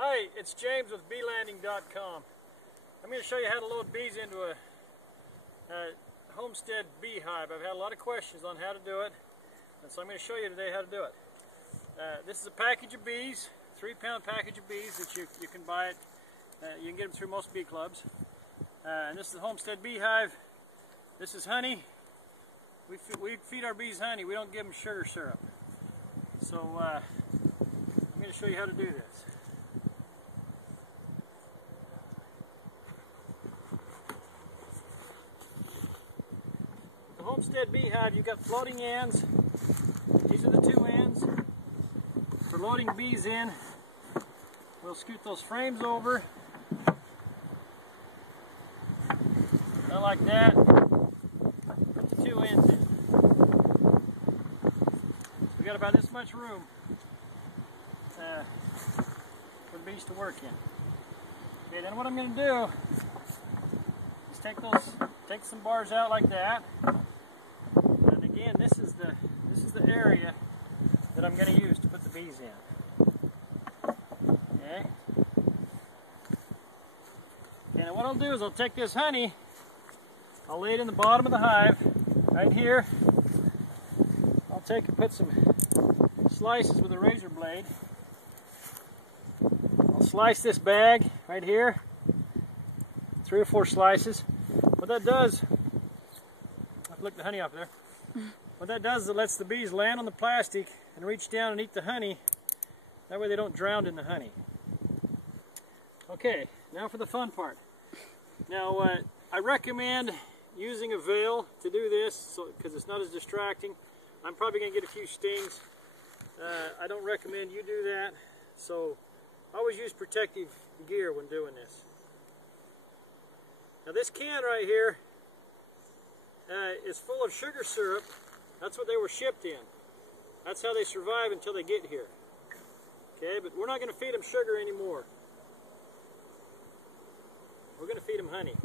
Hi, it's James with beelanding.com. I'm going to show you how to load bees into a Homestead Bee Hive. I've had a lot of questions on how to do it, and so I'm going to show you today how to do it. This is a package of bees, 3-pound package of bees that you can buy it. You can get them through most bee clubs. And this is the Homestead Bee Hive. This is honey. We feed our bees honey. We don't give them sugar syrup. So I'm going to show you how to do this. The Homestead Bee Hive, you've got floating ends. These are the 2 ends for loading bees in. We'll scoot those frames over. Not like that. Put the 2 ends in. We got about this much room for the bees to work in. Okay, then what I'm going to do is take some bars out like that. And again, this is the area that I'm going to use to put the bees in. Okay. And what I'll do is I'll take this honey, I'll lay it in the bottom of the hive, right here. I'll take and put some slices with a razor blade. I'll slice this bag right here, 3 or 4 slices. What that does, I'll flick the honey off there. What that does is it lets the bees land on the plastic and reach down and eat the honey. That way they don't drown in the honey. Okay, now for the fun part. Now I recommend using a veil to do this because it's not as distracting. I'm probably going to get a few stings. I don't recommend you do that. So always use protective gear when doing this. Now this can right here is full of sugar syrup. That's what they were shipped in. That's how they survive until they get here. Okay, but we're not going to feed them sugar anymore. We're going to feed them honey.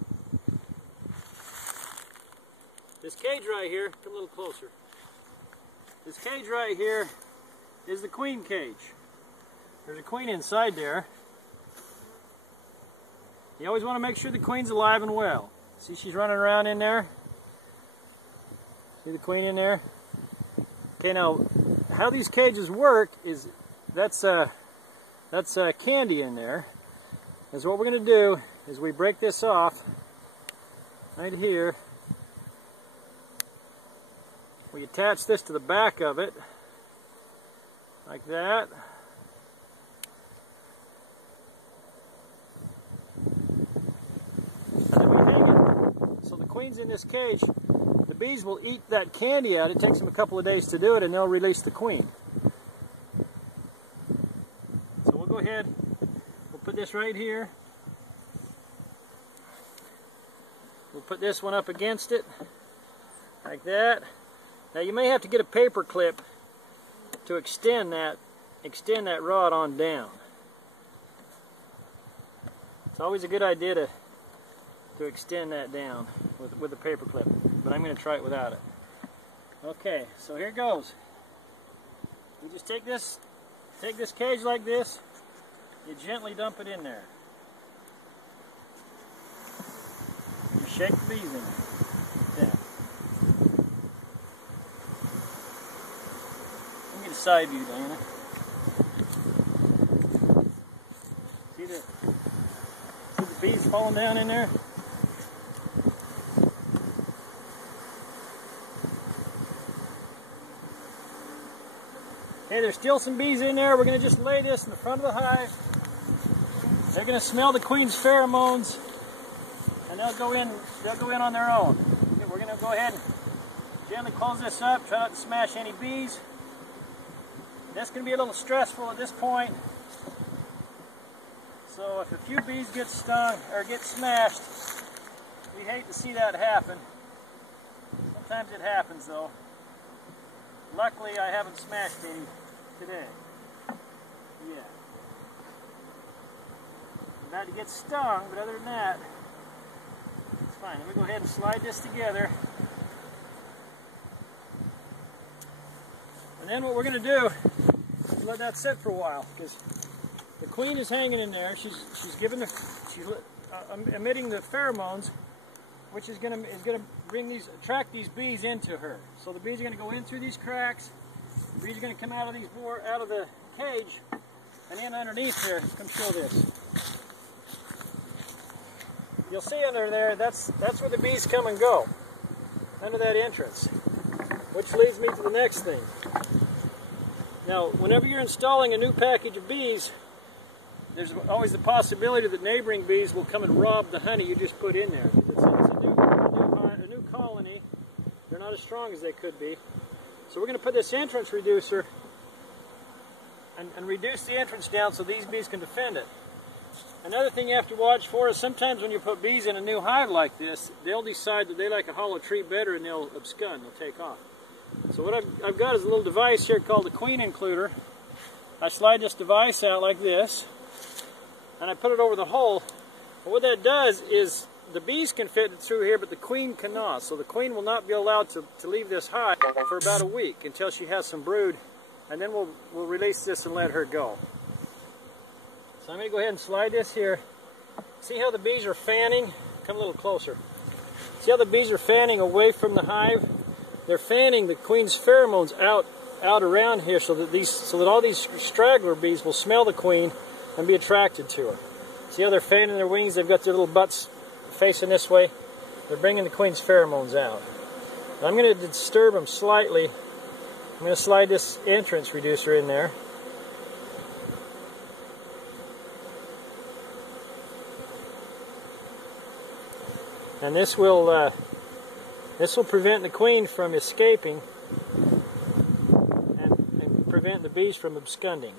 This cage right here, come a little closer. This cage right here is the queen cage. There's a queen inside there. You always want to make sure the queen's alive and well. See, she's running around in there. See the queen in there? Okay, now how these cages work is that's candy in there. Is what we're going to do is we break this off right here. We attach this to the back of it like that. And then we hang it. So the queen's in this cage. The bees will eat that candy out. It takes them a couple of days to do it, and they'll release the queen. So we'll go ahead. We'll put this right here. We'll put this one up against it, like that. Now you may have to get a paper clip to extend that rod on down. It's always a good idea to extend that down with a paper clip, but I'm going to try it without it. Okay, so here it goes. You just take this cage like this, you gently dump it in there. You shake the bees in there. Yeah. Let me get a side view, Diana. See the bees falling down in there? Okay, there's still some bees in there. We're going to just lay this in the front of the hive. They're going to smell the queen's pheromones, and they'll go in on their own. Okay, we're going to go ahead and gently close this up, try not to smash any bees. That's going to be a little stressful at this point. So if a few bees get stung or get smashed, we hate to see that happen. Sometimes it happens though. Luckily I haven't smashed any today. Yeah. I'm about to get stung, but other than that, it's fine. Let me go ahead and slide this together. And then what we're going to do is let that sit for a while, because the queen is hanging in there. She's emitting the pheromones, which is gonna attract these bees into her. So the bees are gonna go in through these cracks. The bees are gonna come out of the cage and in underneath here. Come show this. You'll see under there. That's where the bees come and go, under that entrance. Which leads me to the next thing. Now, whenever you're installing a new package of bees, there's always the possibility that neighboring bees will come and rob the honey you just put in there. It's a new colony. They're not as strong as they could be. So we're going to put this entrance reducer and reduce the entrance down so these bees can defend it. Another thing you have to watch for is sometimes when you put bees in a new hive like this, they'll decide that they like a hollow tree better and they'll abscond, they'll take off. So what I've got is a little device here called the queen includer. I slide this device out like this, and I put it over the hole. And what that does is the bees can fit through here, but the queen cannot. So the queen will not be allowed to leave this hive for about a week until she has some brood, and then we'll release this and let her go. So I'm going to go ahead and slide this here. See how the bees are fanning? Come a little closer. See how the bees are fanning away from the hive? They're fanning the queen's pheromones out around here so that all these straggler bees will smell the queen and be attracted to her. See how they're fanning their wings? They've got their little butts facing this way. They're bringing the queen's pheromones out. Now I'm going to disturb them slightly. I'm going to slide this entrance reducer in there. And this will prevent the queen from escaping and prevent the bees from absconding.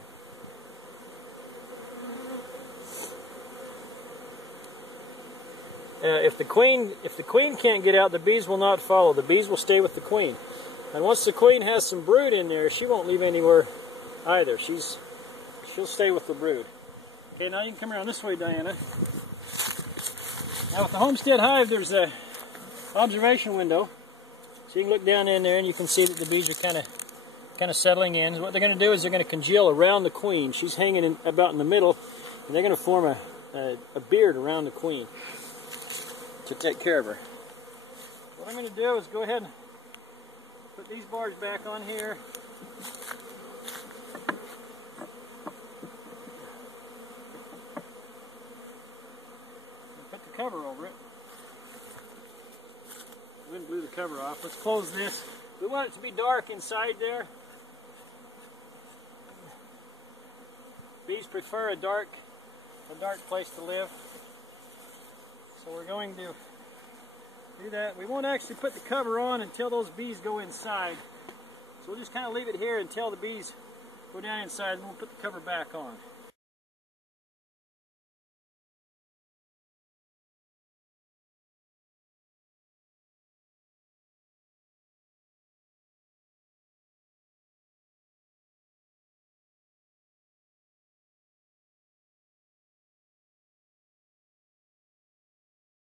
If the queen can't get out, the bees will not follow. The bees will stay with the queen. And once the queen has some brood in there, she won't leave anywhere either. She'll stay with the brood. Okay, now you can come around this way, Diana. Now with the Homestead Hive, there's a observation window, so you can look down in there and you can see that the bees are kind of settling in. What they're going to do is they're going to congeal around the queen. She's hanging about in the middle, and they're going to form a beard around the queen to take care of her. What I'm going to do is go ahead and put these bars back on here. Cover over it. Wind blew the cover off. Let's close this. We want it to be dark inside there. Bees prefer a dark place to live. So we're going to do that. We won't actually put the cover on until those bees go inside. So we'll just kind of leave it here until the bees go down inside, and we'll put the cover back on.